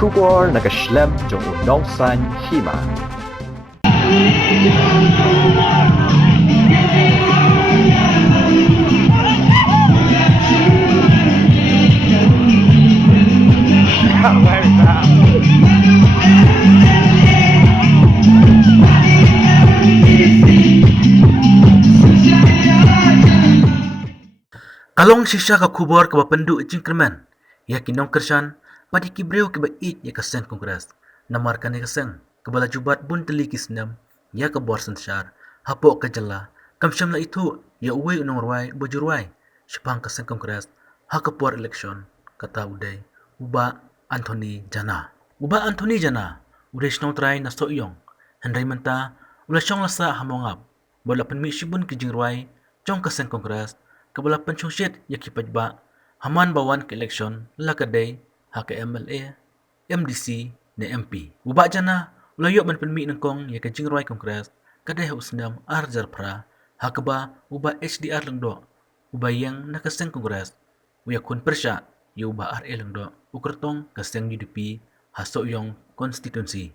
kubor nakaslem jong unongsan hima. Kalong shisha ka kubor ka bapendu jingkerman. Ya kinong kersan padi kibreu ke bait ya kaseng kongres. Namarkan ya kaseng kebala jubat bun teli kisnam ya ke bor sensyar. Hapok ke jela. Kamsyam la itu ya uwe unong ruai bojurwai. Sepang kaseng kongres. Hakapor election kata udai. Uba Anthony Jana. Uba Anthony Jana. Udai snong try na so iyong. Henry menta ula syong lasa hamongap. Bola penmi shibun ke jingruai. Jong kaseng kongres. Kabala pensyungsit ya kipajba haman bawan ke election lakaday ha ke MLA, MDC ne MP. Uba jana ulayo man penmi nangkong ya ke jingruai kongres kaday ha usnam arjar pra ha keba uba HDR lengdo uba yang nakaseng kongres uya kun persya ya uba RA lengdo ukertong kaseng UDP ha soyong konstitusi.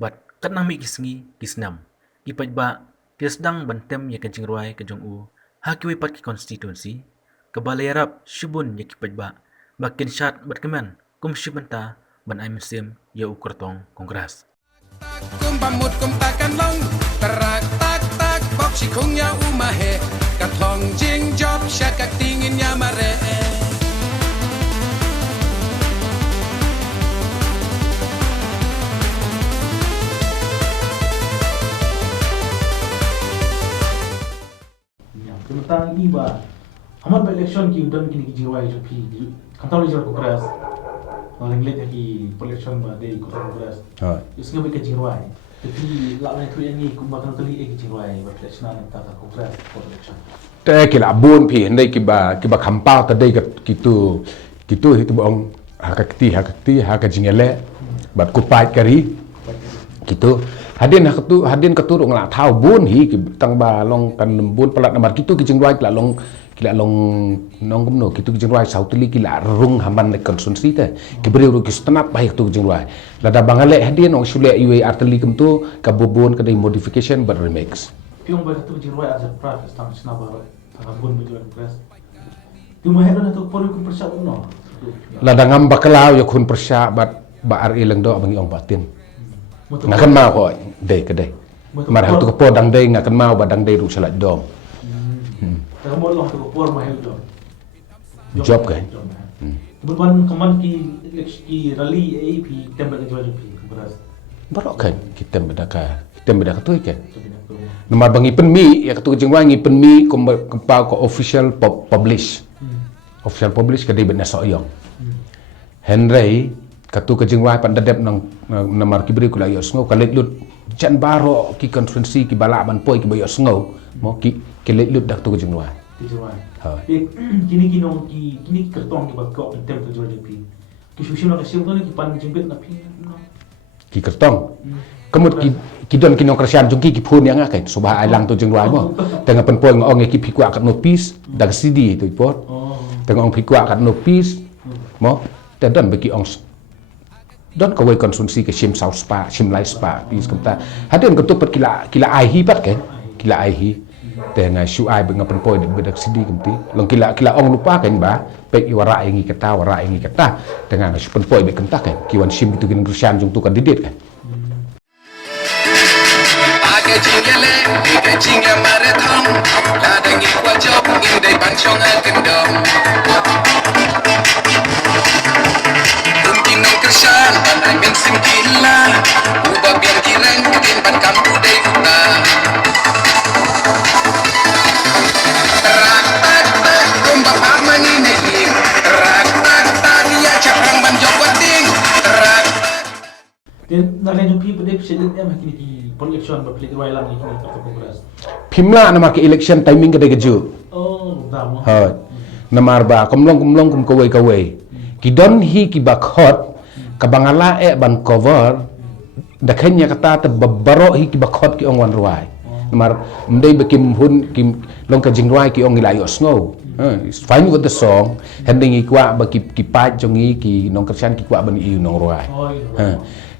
Bat kat nami kisngi kisnam kipajba kisdang bantem ya ke jingruai ke jong u hakiwi pat ki konstitusi kebalayarap shibun ya kipajba bakin syat berkeman kum shibenta ban ay musim ya ukurtong kongres. Kum pamut kum takan long terak tak tak bok si kung ya umahe katlong jing job syakak tingin ya mare. Tentang iba hamat election ki udan kini ki jirwai jo pi kantar jo kongres orang lihat ki election ba dei ko kongres ha isnga be ki jirwai tapi la na tu yang ni ku makan kali ki jirwai ba election na ta ka kongres for election te ki la bun pi ndai ki ba khampau ta dei kitu hitu bong hakakti haka jingele bat ku pait kari gitu hadin keturung la thau bun hi ki tang ba long kan bun palat namar kitu ki jingwai la long nong kumno kitu ki jingwai sautli ki la rung haman le konsumsi te ki beriru ki stanap baik tu jingwai la da bangale hadin ong sule iwe artli kumtu ka bubun ka modification but remix piung ba tu jingwai aja pra stang sna ba ta bun bu jingwai press tu mahero na tu poru ku persya no la da ngam bakalau ya kun persya bat ba RI lengdo abangi ong batin ngakan mau hoi dei kedai marah tu kepo dang dei ngakan mau badang dei ru salat dom kamu loh tu por mahel dom job kan bukan kaman ki rally AP tembak jual pi beras barok kan kita beda tu kan nomor bangi penmi ya ketu jengwang ngi penmi kempau ko official publish kedai benda soyong Henry katu kejengwai pandadep nang namar kibri kula yo sngo kalet lut jan baro ki konferensi ki bala ban poi ki boyo sngo mo ki kelet lut dak tu kejengwai ha kini kertong ki bakko tem tu jodi pi ki sushi na kasi utan ki pan jimbet na pi ki kertong kemut ki don ki nong kersian jungki ki phun yang akai subah ailang tu jengwai mo tengah pen poi ngong ki pikwa kat nopis dak sidi tu ipot tengah ong pikwa kat nopis mo tedon beki ong don kawai konsumsi ke sim south spa sim lai spa pis kata hadin ketupat kila ai hi pat kan kila ai hi tengah shu ai benga penpoi de bedak sidi kemti long kila ong lupa kan ba pek wara ingi kata tengah shu penpoi be kentak kan kiwan sim itu kin grusian jung tu kan didit kan Aga jingele ika jinga marathon ladangi kwa job indai panchong agendom Nang kersan dan angin singkila ubah biar kirang kedin ban kampu day buta terak tak tak kumbang aman ini terak tak tak ya caprang ban jokwating terak dan nak jo pi bede presiden em kini ki election ba plek wai lam ni kini ta kongres pimla nama ke election timing kedai keju oh damo ha namar ba komlong kum kawai kidon hi ki bakhot kabangala ban cover dakhanya kata tebbaro hi ki bakhot ki ongwan ruai mar mdei bekim hun kim long ka jingruai ki ong ilayo snow Fine with the song. Henry kwa ba ki pa jongi ki nong Christian ki kwa ban iu nong ruai.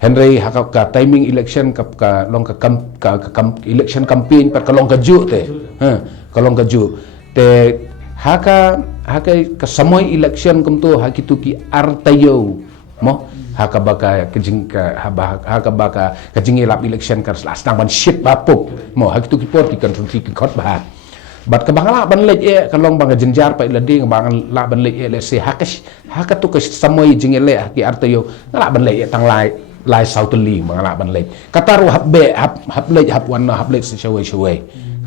Henry ka timing election ka long ka election campaign per ka long ka ju te. Ka long ka ju. Te haka ka samoy election kum tu hakitu ki artayo mo haka baka kajing lap election ka stang ban shit bapuk mo hakitu ki por ki konfronti ki khot ba bat ka bangala ban lej e ka long bang jenjar pa iladi bang la ban lej e le se haka tu ka samoy jing le ki artayo ngala ban lej tang lai sauteli bangala ban lej kataru hab lej hab wan hab lej se shawai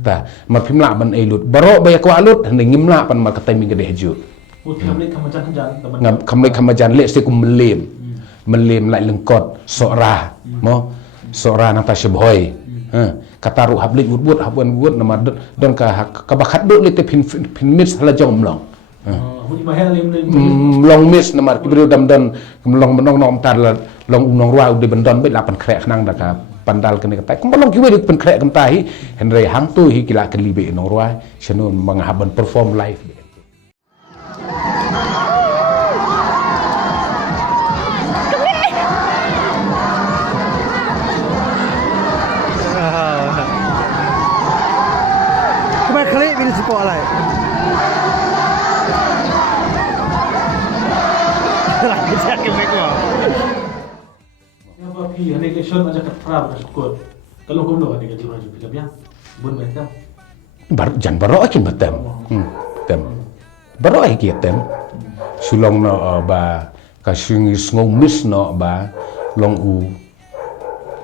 ta ma phimla ban e lut baro ba kwa lut ni ngimla pan ma ka timing ke de haju kamle kamajan le se kum melim lại lengkot sora mo sora nang ta sheboy kataru hablit wud habwan wud nama don ka bakat do le te pin mis hala jom long long mis nama kibru dam don long menong nom tar long unong ruwa de bendon be lapan krek nang da ka pandal kene kata kum long kiwe pen krek kam ta hi henry hang tu hi kila kelibe nong ruwa senun manghaban perform live. Support อะไรหลังแจ็คยังไม่กลัว Apa pi hari election aja kat pra kat skor. Kalau kum do ada gaji raju pi biang. Bun mereka. Jan baro akin batem. Tem. Baro akin tem. Sulong no ba ka singis ngomis no ba long u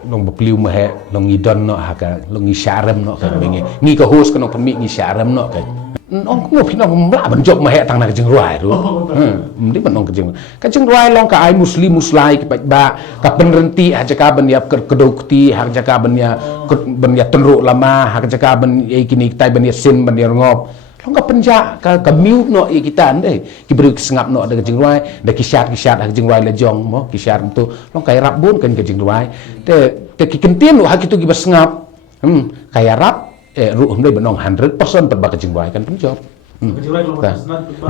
long bapliu mahe long idon no haka long isyaram no ka bengi ngi ka host kanong permi ngi isyaram no ka ong ko pinong mla ban job mahe tang na ka jing ruai ru mdi ban ong ka jing ruai long ka ai muslim muslai ki ba ka penrenti aja ka ban ya kedokti hak jaka ban ya tenru lama hak jaka ban ai kini tai ban ya sin ban ya ngop long ka penja ka miu no i kita ande ki beri sengap no da jing ruai da kisyat hak jing ruai le jong mo kisyat tu long kai rap bun kan ka jing ruai te ki kentien lo hak itu ki bersengap kaya rap ru humdai benong 100% per ka jing ruai kan penjob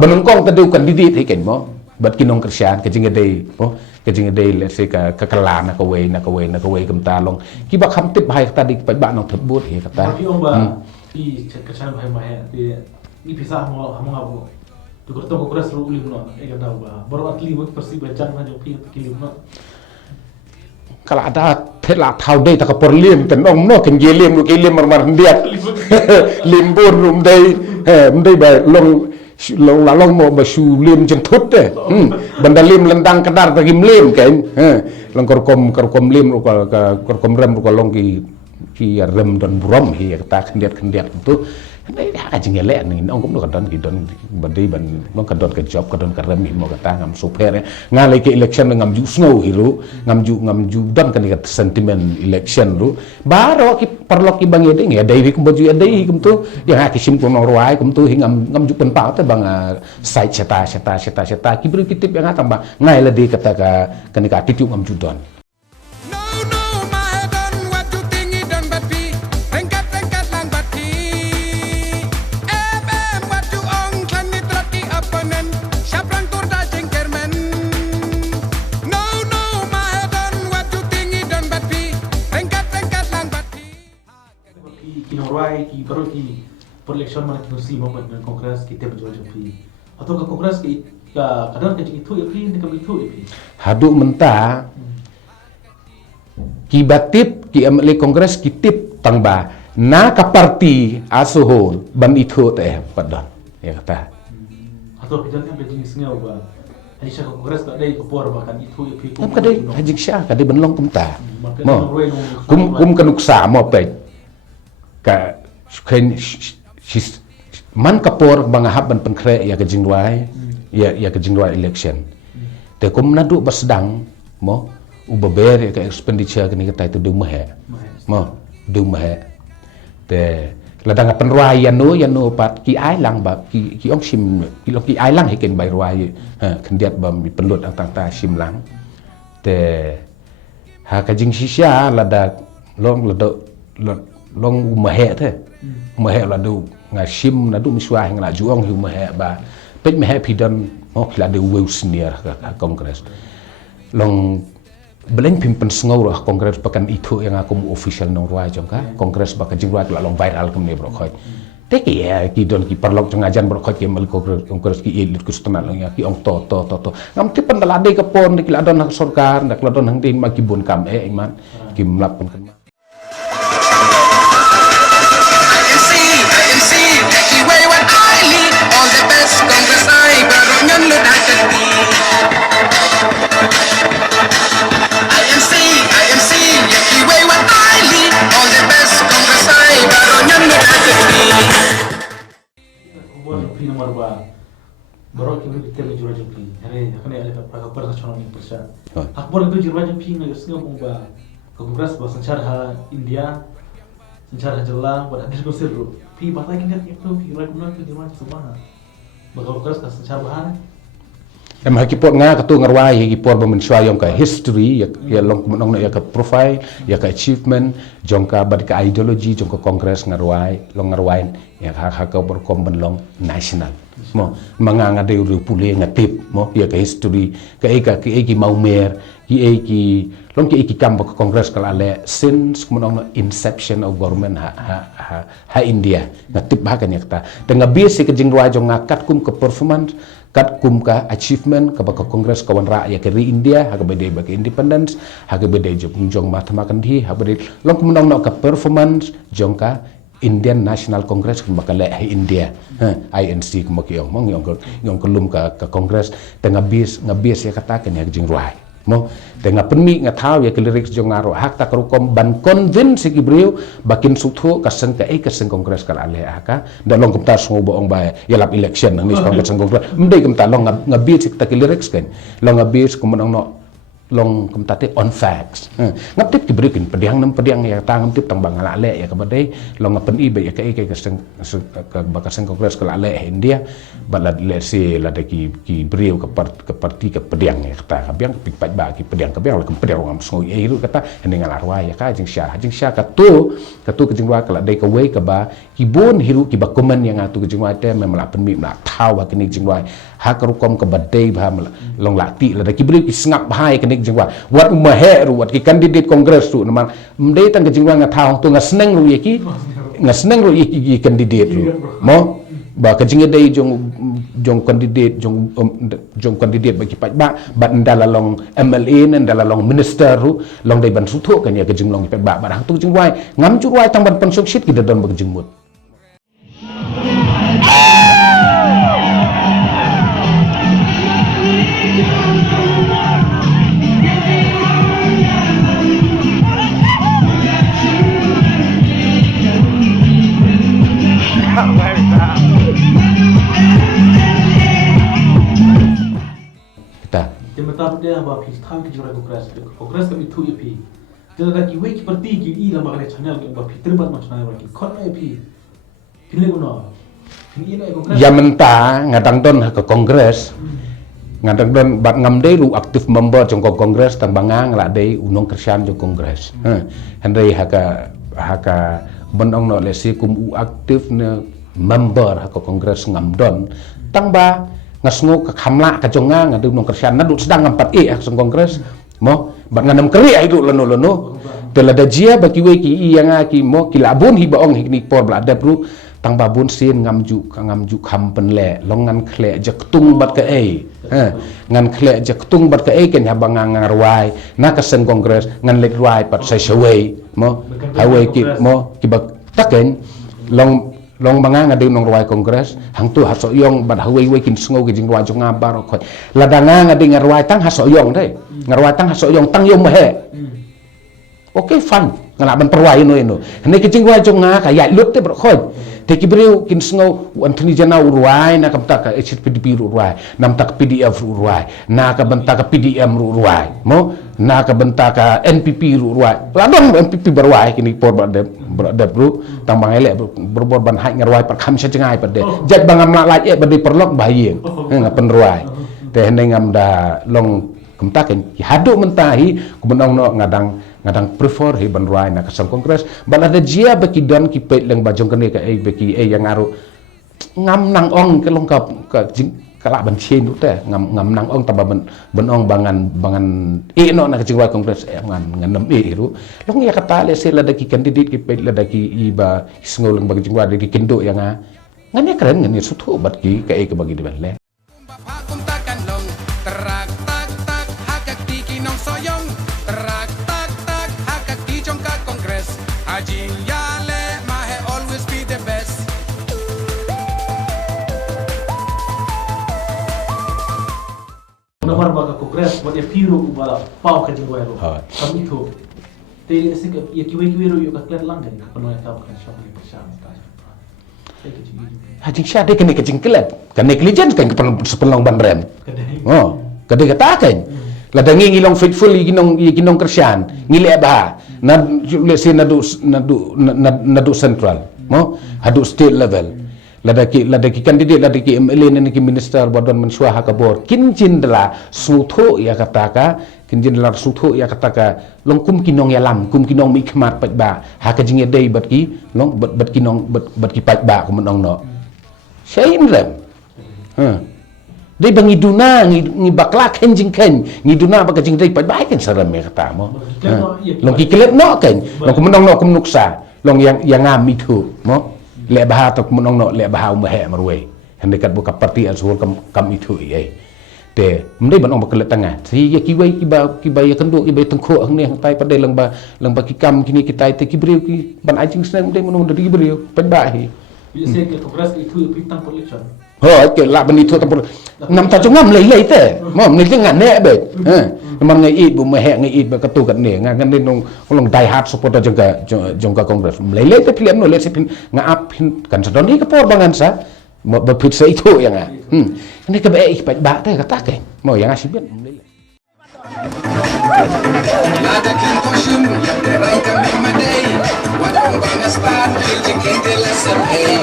benongkong tadu kan didit hi ken mo bat kinong Christian ka jing dei mo ka jing dei le se ka kala na ka we kam ta long ki ba kham tip hai ta dik pa ba nong thut but hi ka ta Tapi om ba pi Christian mahe te ni pisah mo ngabu. Tu kerto ko kras ru ulim no e ga ba. Baru atli mo persi ba jan na jo pi kilim no. Kalau ada pelak tahu deh tak perlim tenong no kan gelim lu gelim marmar ndiat limbun rum dei mdei ba long mo ba su lim jen thut deh benda lim lendang kedar tagim lim kan long korkom lim ru ka korkom rem ru ka long ki rem don brom hi ta kendiat tu Nei ha jing ele ni ong kum do kadon ki don badi ban mong kadon ke job kadon ka rem mo kata ngam super ngalai ke election ngam ju snow hiru ngam ju don kan ka sentiment election ru baro ki perlo ki bang yede nge dai kum baju dai kum tu yang ha ki sim kum no ruai kum tu ngam ju pen pau te bang sai cheta ki beri kitip yang atamba ngai la di kata ka kan ka titu ngam ju don ki baru ki election mana ki bersih mau pada kongres kita berjual jampi atau ke kongres ki kadang ke itu ya pi dekat itu ya pi haduk menta ki batip ki amle kongres ki tip tangba na ka parti asuhul ban itu teh padon ya kata atau kita kan berjing sengau ba hari syah kongres tak dai kepor bahkan itu ya pi kum kadai hajik syah kadai benlong kumta mo kum kanuksa mo pe ka ken man kapor bangahap ban penkre ya ke jingwai ya ke jingwai election te kum nadu basdang mo ubaber ya ke expenditure kini kita itu du mahe mo du mahe te ladang penruai yanu pat ki ai lang ba ki ong sim ki ai lang heken bai ruai kendiat bam penlut antang ta sim lang te ha ka jing sisya lada long long mahe the mahe la du ngashim na du miswa hang la juong hu ma ba pet me happy dan mo kila de weu senior ka kongres long beleng pimpen sengau lah kongres pakan itu yang aku official nong ruai jongka kongres pakan jingruai la long viral kemne bro khoi teki ya ki don ki parlok jangajan bro khoi ke mal kongres ki elit ku setana long ya ki ong to ngam ti pen la de ka pon ki la don hak sarkar dak la don hang din ma ki bun kam iman ki mlap pen kan all the best Congress I baronyan lo dakati IMC yaki way what I lead all the best Congress I baronyan lo dakati Kubuar pri nomor ba baru kita bicara jurah jumpi hari akan ada kabar nasional ini persa akbar itu jurah jumpi nggak sengaja mengubah kongres bahasa cara India secara jelas buat hadis kusir dulu pi batai kita itu pi rakyat itu jurah semua bakal kongres secara bahan em hakipot nga katu ngarwai hakipot bamensyua yong ka history ya long menong ya ka profile ya ka achievement jong ka bad ka ideology jong ka kongres ngarwai long ngarwai ya ha ka berkom benlong national mo manganga de ru pule ngatip mo ya ka history ka ki mau mer ki long ki kam ka kongres kala le since menong inception of government ha India ngatip ba kan yakta dengan basic ka jingwa jong ngakat kum ka performance kat kum ka achievement ka baka kongres kawan rakyat ke India ha ka bede baka independence ha ka bede jong mathma kan di ha bede long menong no ka performance jong ka Indian National Congress kan baka le India INC ka makiong mong yong kelum ka kongres tengah bis ya katakan ya jing ruai mo tengah penmi ngatau ya ke lirik jong ngaro hak tak rukom ban convince ki brio bakin sutho ka seng ka kongres kala ale aka dalong kumta sungo boong ba ya lap election nang ni kongres mdei kumta long ngabi sik tak lirik kan long ngabi kumonong no long kumta te on facts ngap tip ki brio kin pediang ya tang tip tang bang ala ale ya ka badai long ngapen ibe ya ka seng ka bakaseng kongres kala ale India balad le si la de ki brio ka parti ka pediang ya kata ka biang pikpat ba ki pediang ka biang la ka pediang ngam sungo ye ru kata heneng ala arwah ya ka jing sya ka tu ka jing wa kala de ka we ka ba ki bon hiru ki ba komen yang atu jing wa te memla penmi la taw ka ni jing wa ha ka rukom ka badai ba long la ti la de ki brio ki sngap hai ka ni jing wa wat umahe ru wat ki candidate kongres tu naman mdei tang ka jing wa ngataw tu ngasneng ru ye ki candidate ru mo ba kajing dai jong candidate jong candidate bagi pat ba ndala long MLA ndala long minister ru long dai ban sutho kan ya kajing long pat ba hang tu jing wai ngam chu wai tang ban pensok shit ki don bag jing mut Temetab dia ba pis tham ki jura kongres kami tu ipi jela da ki we ki parti ki i la magale channel ki ba fitir bat ma channel ba ki khon ipi kile guno ni ina kongres ya menta ngadang don ke kongres ngadang don bat ngam dei lu aktif member jong kongres tang bangang la dei unong kersian jong kongres hendai haka benong no lesi kum u aktif ne member haka kongres ngam don tang ba ngasngo ka khamla ka jonga ngadu nong kersian nadu sedang ngampat aksong kongres mo bat nganam keri itu lono tela da jia baki we ki yang ki mo kilabun hi baong hikni por bla da bru tang babun sin ngamju kham penle longan khle jaktung bat ka ngan khle jaktung bat ka ken habang ngarwai na ka sen kongres ngan lek ruai pat sai shawai mo highway ki mo ki bak taken long manga ngade nong ruai kongres hang tu haso yong bad hawe kin sngo ki jing ruai jong ngabar khoi ladanga ngade ngarwai tang haso yong dei ngarwai tang haso yong tang yong mahe okay fine ngala ban perwai no ne ki jing ruai jong nga ka ya lut te bro khoi te ki breu kin sngo antni jana ruai na kam ta ka HPDP ruai nam tak PDF ruai na ka ban ta ka PDM ruai mo na ka benta ka NPP ruai ladong NPP berwai kini por berde bro tang bangele berbor ban hai ngarwai par kham secengai pade jat bangam lak berde perlok bahieng ngapen ruai te heneng ngam da long kemtaken ki hadu mentahi kumenong no ngadang ngadang prefer hi ban rai na kasang kongres ban ada jia baki don ki pet lang bajong kene ka baki yang aru ngam nang ong ke longkap ka kalak ban chen tu te ngam nang ong taba ban ong bangan no na kajing kongres ngan nam ru long ya kata le se la daki candidate ki pet la daki iba sngo lang bagi jingwa daki kendo yang ngan ya keren ngan ya sutu bat ki ka ke bagi di ban le Bapak kum takkan long terak tak tak hakak di kinong soyong terak tak tak hakak di jongka kongres ajing yale mahe always be the best. Nomor baga kongres buat dia piru ubah pau ke jingwa ro. Kami itu. Tele sik ya kiwe ro yo ka kler lang kan penuh ta bukan syok ni persyam ta. Hajing syah dia kena kecing kelat kan negligence kan sepelong ban rem kadai kata kan la dangi ngilong faithful ginong kersian ngile bah na let's say nadu central mo hadu state level ladaki candidate ladaki MLA niki minister badon mensuah hakabor kinjin dela sutho ya kataka kinjin dela sutho ya kataka long kum kinong yalam kum kinong mikmat patba hakajing dei batki long bat kinong batki patba kum nong no shain rem dei bangi duna ngi bakla kenjing ken ngi duna bakajing dei patba ken saram ya kata mo long ki klet no ken long kum nong no kum nuksa long yang ngam itu mo le baha tak menong no le baha umahe marwe hendekat buka parti al suhul kam itu ai te mendai banong bakelet tengah si ya kibai ya kenduk kibai tengkok hang ni hang tai padai lang ba kikam kini kita te kibriu ki ban ajing senang mendai menong dari kibriu pen hi Bisa ke kongres itu pitang election. ke la ban itu tempur nam ta jongam lei te mom ni jangan ne be memang ngai bu mehe ngai ba katu kat ne ngan ni nong dai hard supporter jongka kongres lei te film no le sepin ngaap kan sedon ni ke por bangan sa berpit sa itu yang ini ke baik ba te kata ke mau yang asibet Lada king koshun terai kami madai wadong bangas pan kijing kente lesem hey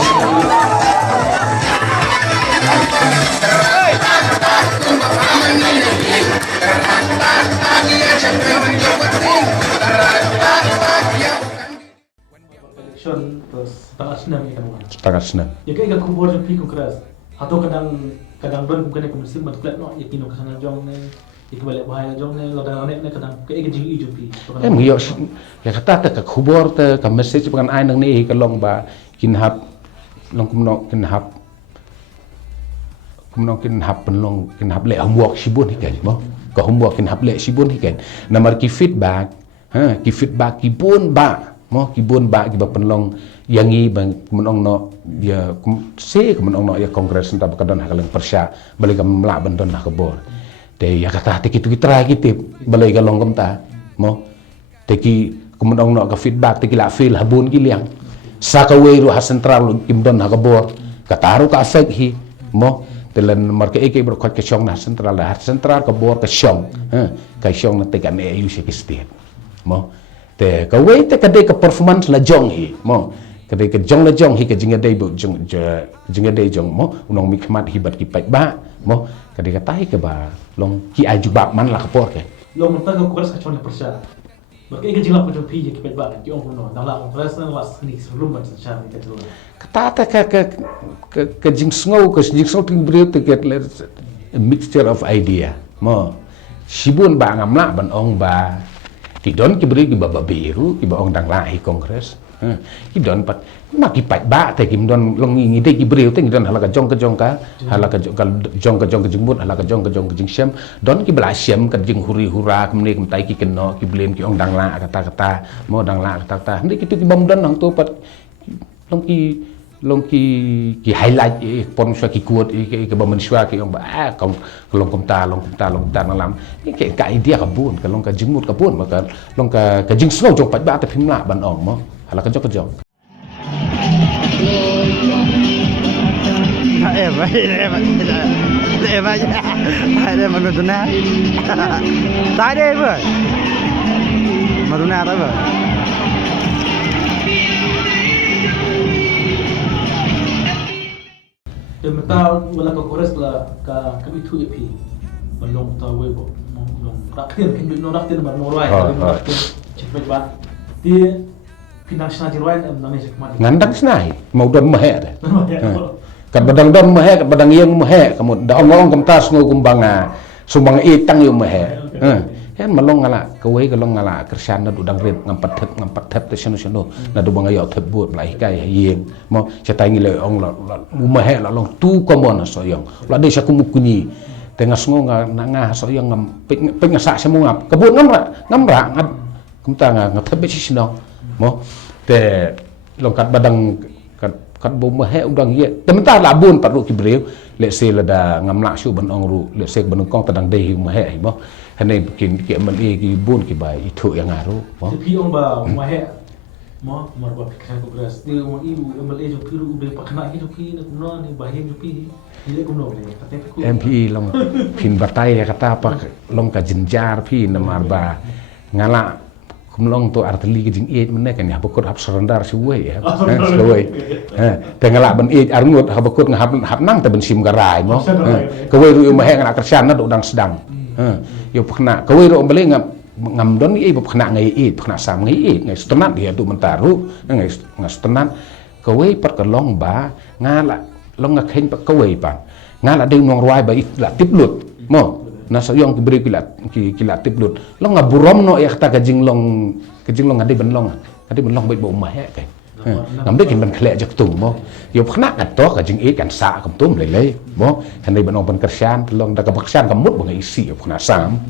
Election terus tanggal 6 ya kan. tanggal senang Ya kayak kubur pi kongres. Atau kadang don bukan komisi matklat no ya kino kesana jong ne. Ya balik bahaya jong ne ladang ne kadang kayak jing ijo pi. ngio ya kata te ka khubor te ka message pangan ai nang ni ka long ba kinhap long kumno kinhap penlong kinhap le homework sibun hikan mo ka homework kinhap le sibun hikan namar ki feedback ki bun ba mo ki bun ba ki ba penlong yangi bang menong no ya se menong no ya kongres entah bakadon hakalang persya balik mla bandon nak kebor te ya kata te kitu kitra kitip balai ka long kamta mo te ki kumenong no ka feedback te ki la feel habun ki liang sakaway ru ha central kimdon hakabor kataru ka affect hi mo telan marke eke berkot ke syong na central ka bor ke syong ka syong na te kan e use ke state mo te ka way te ka de ka performance la jong hi mo ka de ka jong la jong hi ka jinga de bu jinga de jong mo unong mikmat hibat ki pat ba mo ka de ka tai ke ba long ki aju bab man la ka por ke Lo mentang kongres kacau ni persya. Berkai ke jilang pun pi je kipet ba ki ong no. Dalam kongres na was ni sebelum ban secara ni kacau. Kata ke jing snow ting brio to get a mixture of idea mo sibun ba ngamla ban ong ba ki don ki brio ki baba biru ki ba ong dang la hi kongres ki don pat ma ki pat ba te kim don long ngi de ki brio te don hala ka jong ka jingmut hala ka jong jing syam don ki bla syam ka jing huri hura kemne kem tai ki keno ki blem ki ong dang la kata mo dang la kata ndi ki tu ki bom don nang tu pat long ki highlight pon swa ki kuat ke bamen swa ki ong ba kong long komta na lam ke ka idea ka bun ka long ka jingmut ka bun maka long ka jing snow jong pat ba ta phimla ban ong mo hala ka jong em aja ada menurutnya tadi apa menurutnya apa Dan meta wala ka kongres la ka itu ya pi. Balong ta webo. Long raktir kan no raktir bar no rai. Raktir Ba dia financial jirwai nang ni sekmat. Ngandang senai mau don mahe. Kat badang don mahe, kat badang yang mahe, kamu da ong kamtas ngo kumbanga sumbang itang yung mahe. Yan malong ngala kawai kalong ngala kersan na dudang rin ngampat thep te sino na do banga yo thep buat lai kai yeng mo cha tai ngi le ong la mahe la long tu ko mo na so yong la de sa kumukuni tengas ngo nga so yong ngam ping sa sa mo ngap kabut ngam ra ngap kumta nga thep be sino mo te long kat badang kat bo mahe udang ye te menta la bun pat ru ki breu le se la da ngam la su ban ong ru le se ban kong tadang de mahe mo hane bikin ki MLA ki bun ki bai itu yang ngaruh mo Tapi orang ba mahe mo marba pikiran kongres dia orang ibu MLA jo piru udah pakna hidup pi nak no ni bahim jo pi ile kumno le katanya ku MPI long pin batai ya kata apa long ka jinjar pi na marba ngala kumlong tu arteli ki jing age mene kan ya bakut hab serendar suwe ya suwe te ngala ban age arngut hab bakut ngahab nang te ben sim garai mo kowe ru mahe ngala kersan na udang sedang yo pakna kowe ro beli ngam don i pakna ngai i pakna sam ngai setenat dia tu mentaru ngai setenat kowe pat kelong ba ngala long ngakhen pa kowe pa ngala ding nong ruai ba la tiplut mo na sayong kibri kila tiplut long ngaburom no ya kata kajing long ngade ben long bai bo ma he kai ngam de kin ben khle jak tum mo yo khna kat to kajing e kan sa kam tum le mo hanai ben ong ben kersan long da ka baksan kamut bang isi yo khna sam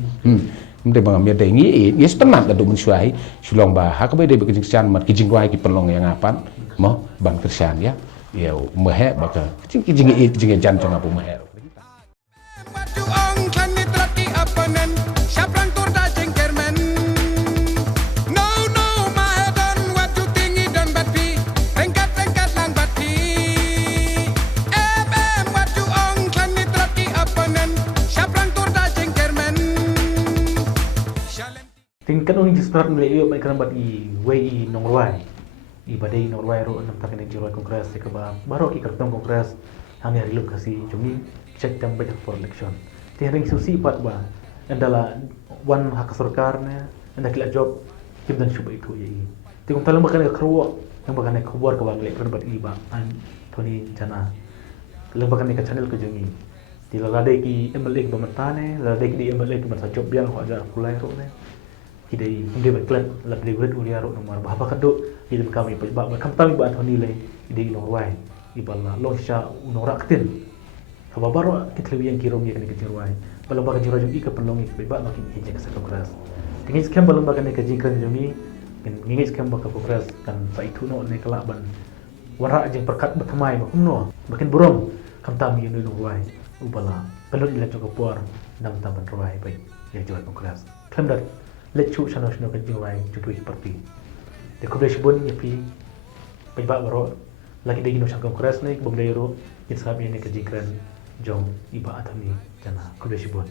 mde bang mi de ngi yes tenat da do men suai sulong ba ha ka bai de kajing san mat kajing ruai ki pelong yang apan mo ban kersan ya yo ma he ba ka kajing e kajing jan tong apu ma he Baju ong klan nitrat ki apanen Syaprang tur da jengkermen No mahedon waju tinggi dan batpi Rengkat lang batpi Waju ong klan nitrat ki apanen Syaprang tur da jengkermen tingkat orang jistar mulai iyo mereka nampak i wei nongruai i badai nongruai ro nam takene jirwai kongres ke ba baru ki kartong kongres hanya rilu kasi cumi cek dan baca for election tiang susi pat ba adalah wan hak sarkarnya anda kila job kim dan cuba itu ye tinggal talam bakal keruak yang bakal keluar ke bang lekran bat iba an Tony jana lang bakal ke channel ke jungi di lalade ki MLA ke bamatane lalade ki di MLA ke masa job yang ho ajar kulai ro ne kidai dia baklan la de gred uria ro nomor ba kado di kami ba kam tami ba Tony le kidai norwai iballa losha unoraktin kababaro kitlewi yang kirom ye kene kejirwai balang ba kejirwai jung ika penlongi ba makin ije ke sakras tingis kem balang ba kene kejikran jungi ngingis kem ba ka progress kan sa itu no ne kala ban wara jeng perkat batamai ba kumno makin burom kam tami ye no wai ubala pelon ila jong kapor nam taban rwai bai ye jawat progress klem dat lechu chano chano kejirwai jutui seperti de kubresh bon ye pi ba baro lagi degi no sang kongres ne bom dairo insab ye ne kejikran jong iba atami jana kubresh bon